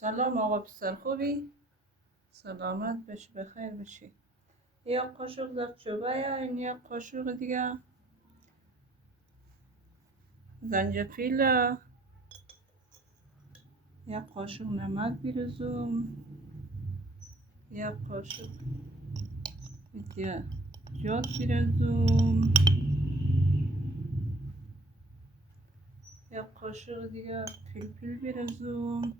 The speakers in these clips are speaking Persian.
سلام آقا پسر، خوبی؟ سلامت باشی، بخیر باشی. یک قاشق در چوبه، این یک قاشق دیگه زنجفیل، یک قاشق نمک بیرزوم، یک قاشق دیگه جات بیرزوم، یک قاشق دیگه فلفل بیرزوم.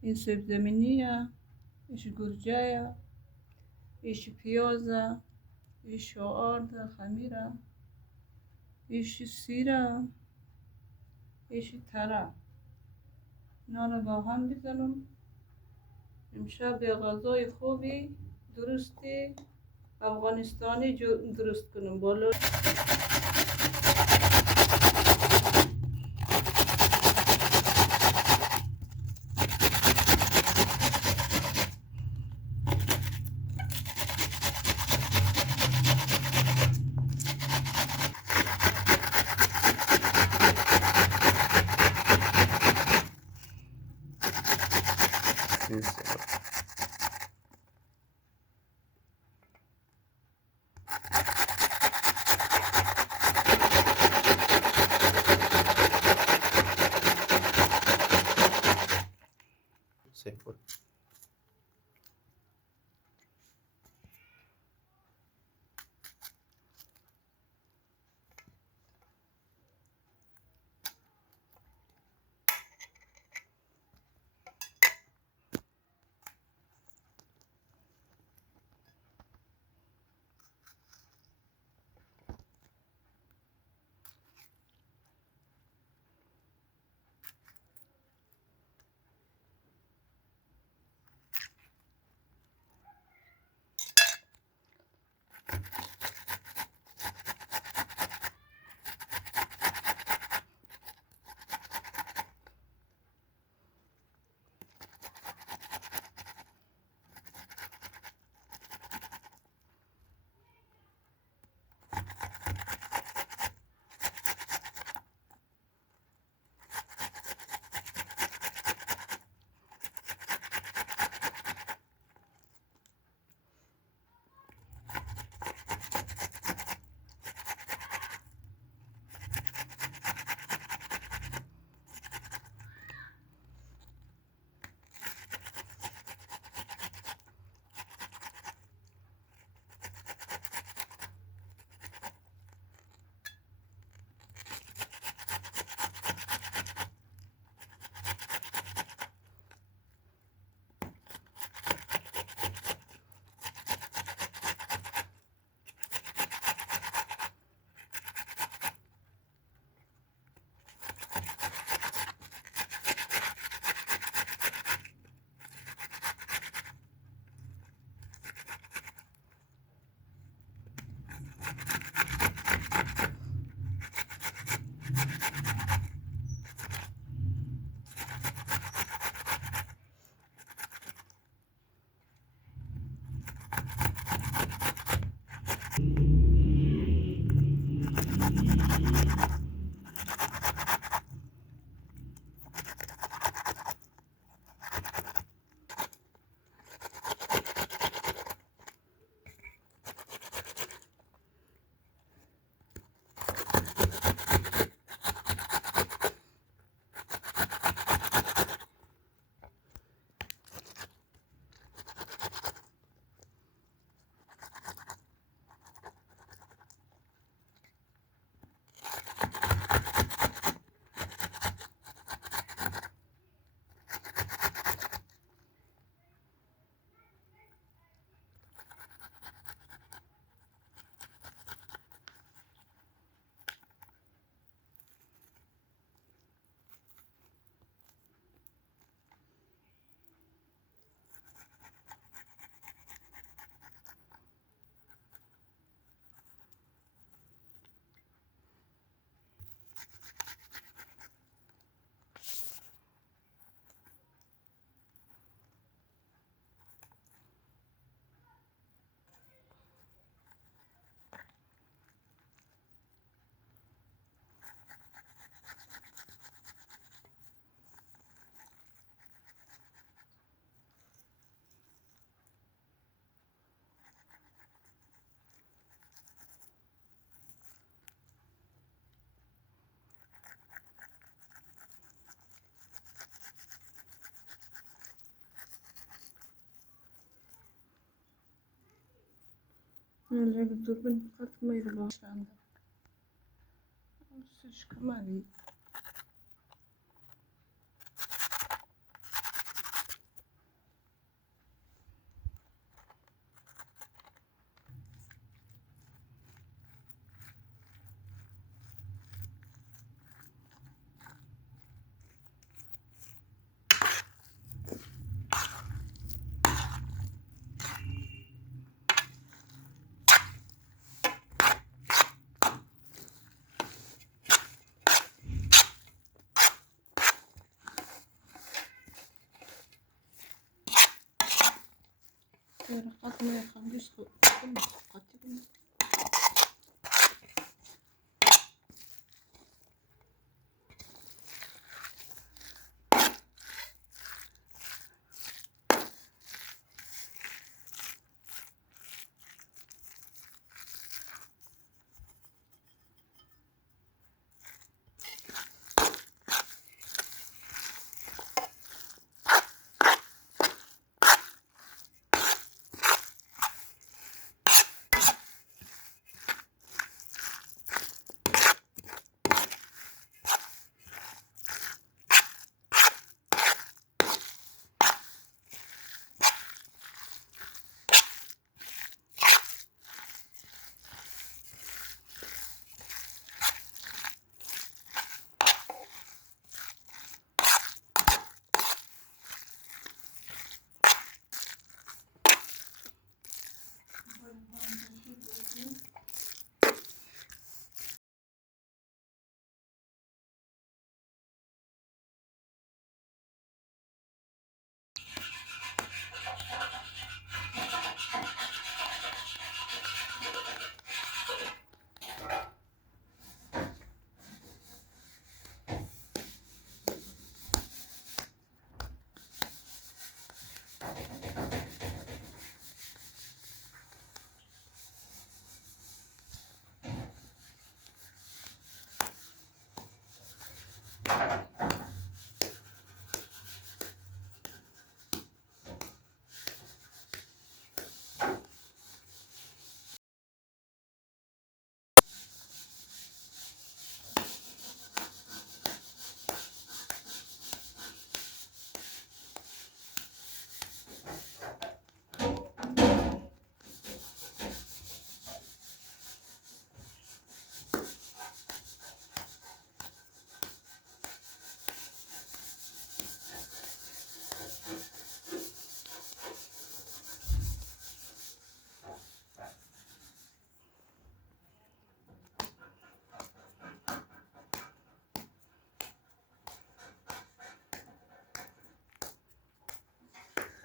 این سیب زمینیه، ایش گرجه، ایش پیازه، ایش آرد خمیره، ایش سیره، ایش تره. اینا رو با هم بزنم. امشب یه غذای خوبی درستی افغانستانی درست کنم. بالا صفر. öyle bir dürbün katmaydı başlandı. Sıçkamadı. Katmaya kalmış. Katayım.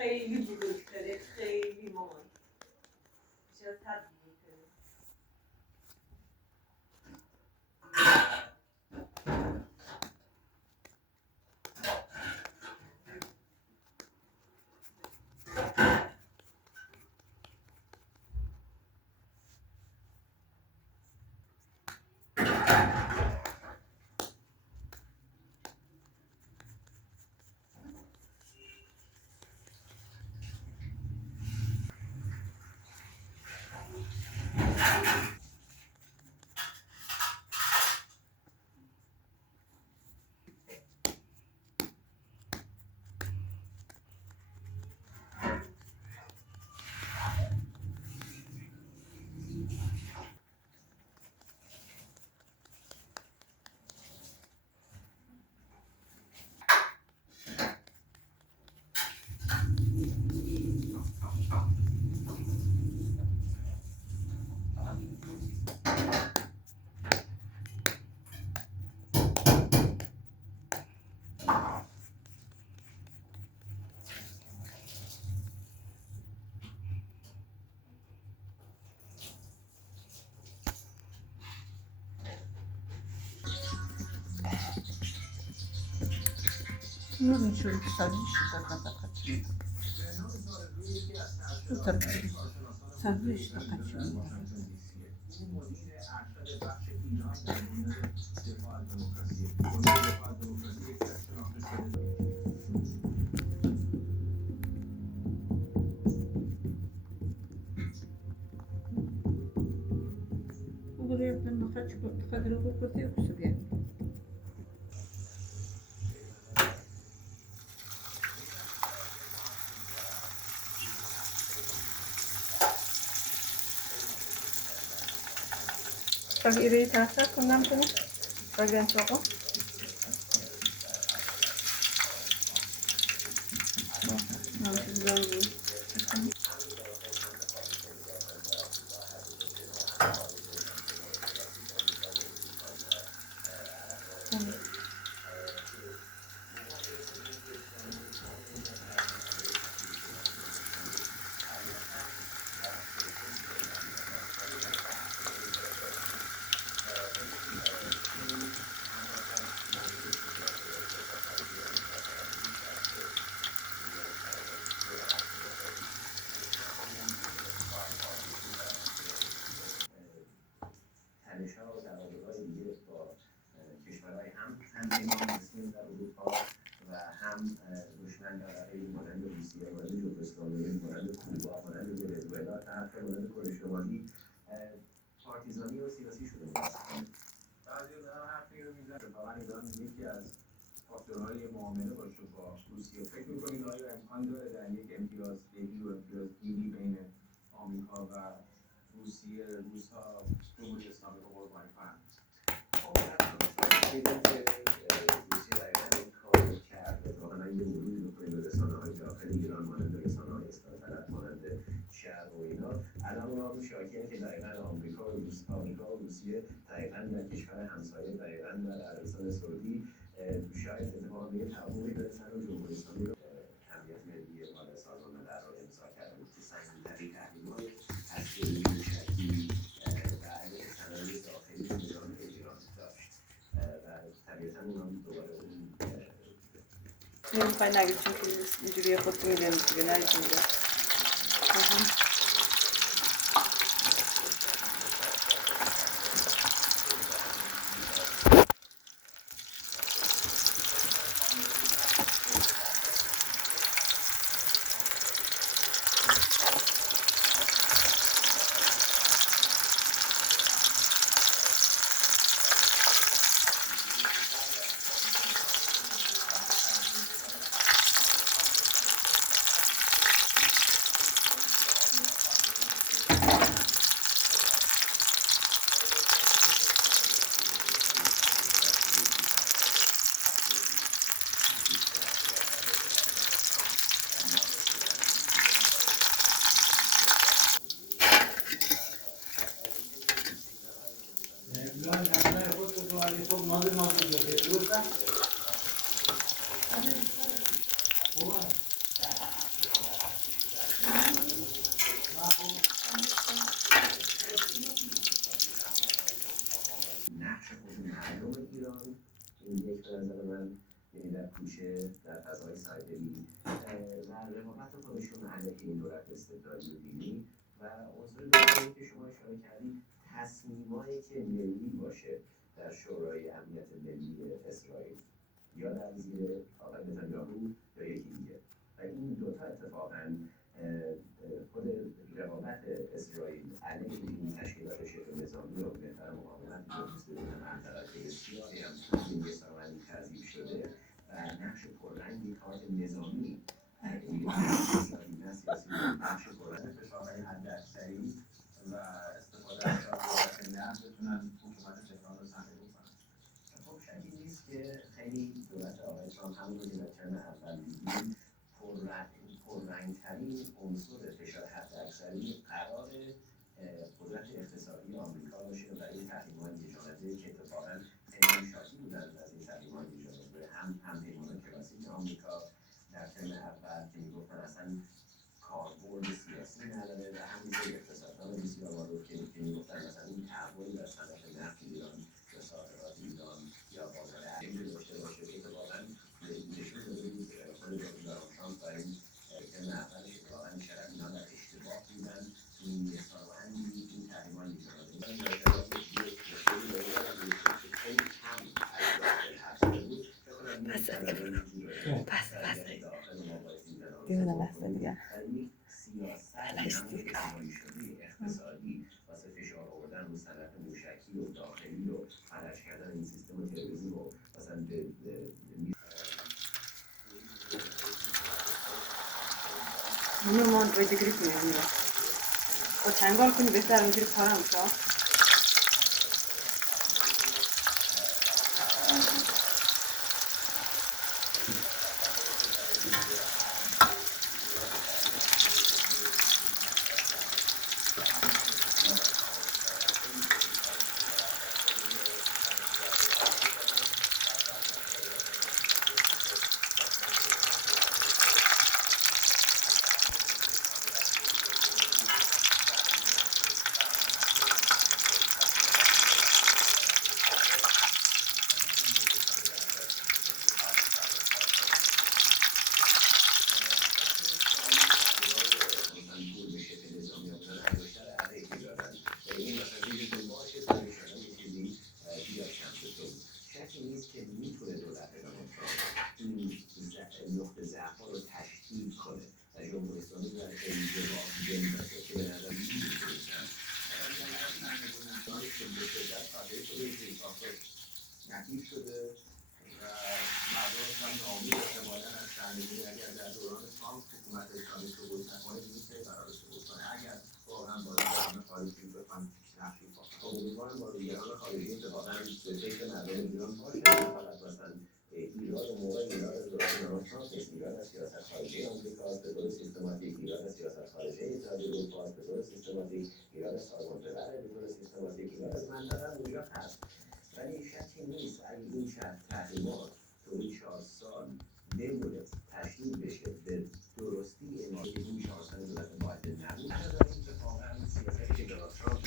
خیلی بزرگتره، خیلی مامان بیشتر از حد بزرگتره. Nurin şöyle sarmış dakika kaçıyor. Bu tabii sarmış da kaçıyor. Kadro kurti kusubia. Pag iritasa kunam tu bagian coko. Nanti dulu. تنش‌ها و تقاضاهای دیگه با کشورهای هم پیمان‌رسمی در اروپا و هم دشمن طرفی مانند روسیه، مانند یوگسلاوی، مانند کوبا، مانند ونزوئلا، طرف مانند کره شمالی پارتیزانی و سیاسی شده متاسفانه. بعضی دارن حرف می‌زنن واقعا ایران یکی از فاکتورهای معامله باشه با روسیه. فکر می‌کنید آیا امکان داره در یک امتیازدهی و امتیازگیری بین آمریکا و روسیه روس‌ها جمهوری اسلامی رو قربانی کنند؟ دیدم که روسیه دقیقاً این کار رو کرد. اتفاقاً اگه ورودی بکنید به رسانه‌های داخل ایران مانند رسانه‌های اصلاح طلب، مانند شرق و اینا، الان اونها رو شاکیه که دقیقاً آمریکا و روسیه دقیقاً در کشور همسایه، دقیقاً در عربستان سعودی شاید اتفاقاً به یه توافقی برسن و جمهوری اسلامی رو امنیت ملی مال سازمان ملل رو امضا کردن که سنگین‌ترین تحریم‌های هسته‌ای موشکی و علیه صنایع داخلی نظام ایران داشت و طبیعتاً اونم دوباره اون نمیخوای نگید چون که اینجوری خود میدونید دیگه نگید اینجا. نقش خود مردم ایران این یک به نظر من یعنی در کوچه در فضای سایبری و رقابت خودشون علیه این دولت استبدادی و دینی و عنصر دومی که شما اشاره کردید تصمیمایی که ملی باشه در شورای امنیت ملی اسرائیل یا در زیر آقای نتانیاهو یا یکی دیگه و این دوتا اتفاقاً خود رقابت اسرائیل علیه این تشکیلات شبه نظامی و بهتر مقاومت جزء منطقه بسیاری هم این یساوندی تضییع شده و نقش پررنگی کارت نظامی سیاسی نه سیاسی نقش پررنگ فشارهای حداکثری و استفاده از قدرت نفت بتونن حکومت تهران رو سرنگون کنن. خب شکی نیست که خیلی دولت آقای ترامپ همون رو که در ترم اول دیدیم پررنگترین عنصر فشار حداکثری قرار قدرت اقتصادی آمریکا باشه و این تحریم‌های بی‌اجازه که اتفاقاً خیلی شاکی بودن از این تحریم‌های بی‌اجازه هم پیمان کلاسیک آمریکا در ترم اول که میگفتن اصلا کاربرد سیاسی نداره و همینطور اقتصاددان بسیار معروف که میگفتن مثلا این تحول در صنعت نفت ایران یا صادرات ایران یا بازار عربی داشته باشه که اتفاقاً نشون داده بود خود دونالد ترامپ برای این ترم اولش اتفاقاً چقدر اینا در اشتباه بودن این یساوندی این تحریم‌های بی‌اجازه بس دیونه بسته دیگه سیاست اقتصادی واسه فشار آوردن رو صنعت موشکی و داخلی منو ما باید دیگری کنیم میره و چنگال کنی بهتر اونجوری پاره میشه شکی نیست که میتونه دولت امام این نقطه ضعف ها رو تشدید کنه و جمهوری اسلامی در خیلی جواب باشه که به نظر نتیج شده و مردم هم ناامید احتمالاً از سرنگونی اگر در دوران ترامپ حکومت اسلامی سقوط نکنه میشه قرار سقوط کنه اگر واقعا بازیگران خارجی بخوان تخفیف کنن امیدوارم بازیگران خارجی اتفاقا به فکر مردم ایران باشه نه فقط مثلا ایران موقع ایران از دوران دونالد ترامپ نیست ایران از سیاست خارجی آمریکا به طور سیستماتیک ایران از سیاست خارجی اتحادیه اروپا به طور سیستماتیک ایران از سازمان ملل به طور سیستماتیک ایران از منطقه اونجا هست ولی شکی نیست اگه این تحریمات تو این 4 سال بمونه تشدید بشه به درستی اماده این 4 سال دولت باید نبود از این که واقعا سیاستی که دونالد ترامپ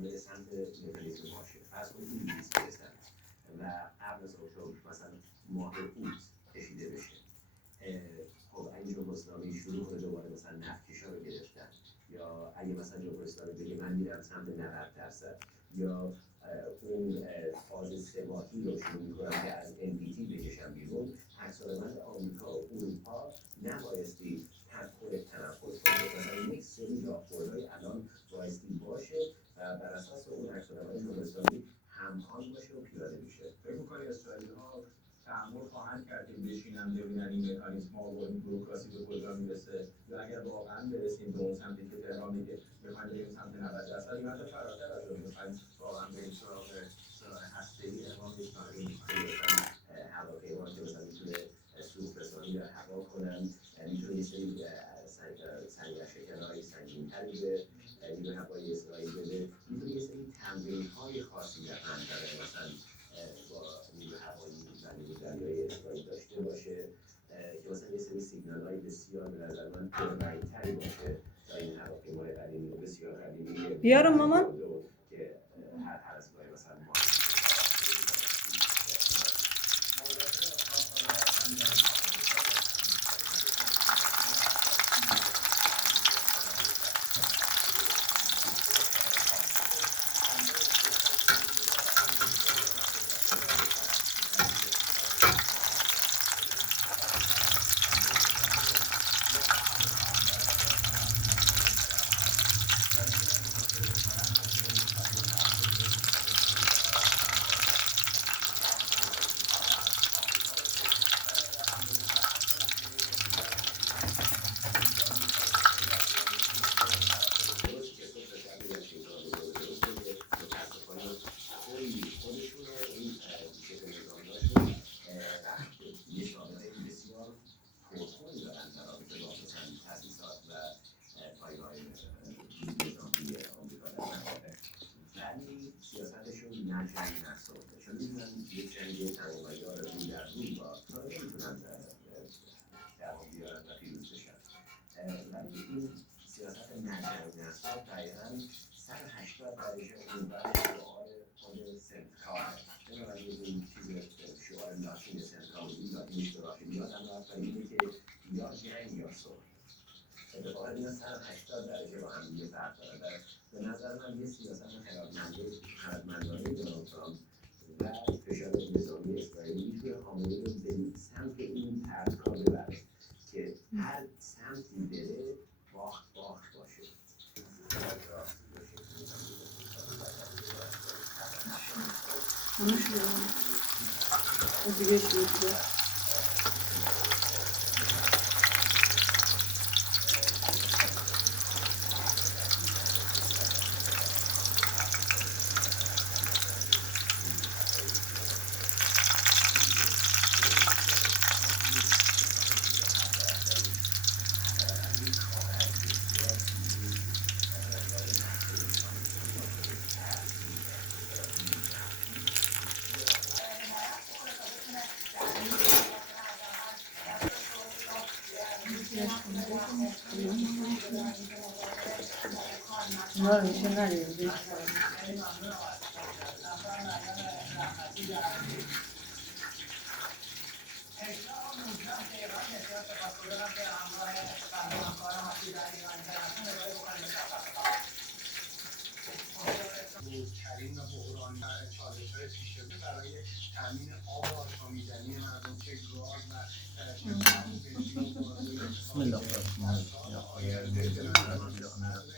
به سمت مکانیزم باشه فرض کنید انگلیس برسن و قبل از اکتبر مثلا ماه اوت کشیده بشه خب اگه جمهوری اسلامی شروع کنه دوباره مثلا نفتکشا رو گرفتن یا اگه مثلا جمهوری اسلامی بگه من میرم سمت 90% یا اون فاز 3 ماهی رو شروع میکنم که از NPT بکشم بیرون عکس‌العمل آمریکا و اروپا نبایستی تنفس کنه مثلا یک سری راهبردهای الان بایستی باشه و بر اساس اون عکس‌العمل جمهوری اسلامی همخوان باشه و پیاده میشه فکر می‌کنی اسرائیلی‌ها تحمل خواهند کرد که بشینن ببینن این مکانیزم‌ها و این بوروکراسی به کجا میرسه یا اگر واقعا برسیم به اون سمتی که تهران میگه میخوایم بریم سمت 90% این حتی فراتر از اون میخوایم واقعا بریم سراغ هسته‌ای اقوام اسرائیل هواپیما که مثلا میتونه سوخت رسانی در هوا کنن میتونه یه سری سنگ‌شکن‌های سنگین‌تری به نیروی هوایی اسرائیل بده میتونه یه سری تمرین‌های خاصی در منطقه مثلا با نیروی هوایی و نیروی دریایی اسرائیل داشته باشه که مثلا یه سری سیگنال‌های بسیار به نظر من پررنگ‌تری باشه تا این هواپیمای قدیمی بسیار قدیمی بیارم مامان که هر از گاهی مثلا ما سیاستشون نه جنگ نه صلحه چون میدونن یک جنگ تمام‌عیار روی در روی با تا نمیتونن دوام بیارن و پیروز بشن ولی این سیاست نه جنگ نه صلح دقیقاً 180 درجه اونور شعار خود سنترال بنابراین این چیز شعار لاتین سنترال لاتینش به راحتی یادم رفت اینه که یا جنگ یا صلح وارد اینا 180 درجه با هم دیگه فرق داره. به نظر من یه سیاست خردمندانه دونالد ترامپ و فشار نظامی اسرائیل میتونه حامله رو به سمت این طرح‌ها ببره که هر سمتی بره باخت باشه. همه شده اون دیگه شده. نه میشه نریم کریم و بحران و چالش‌های پیش‌روی برای تامین آب و آشامیدنی مردم چه گاز و بسم الله الرحمن الرحیم.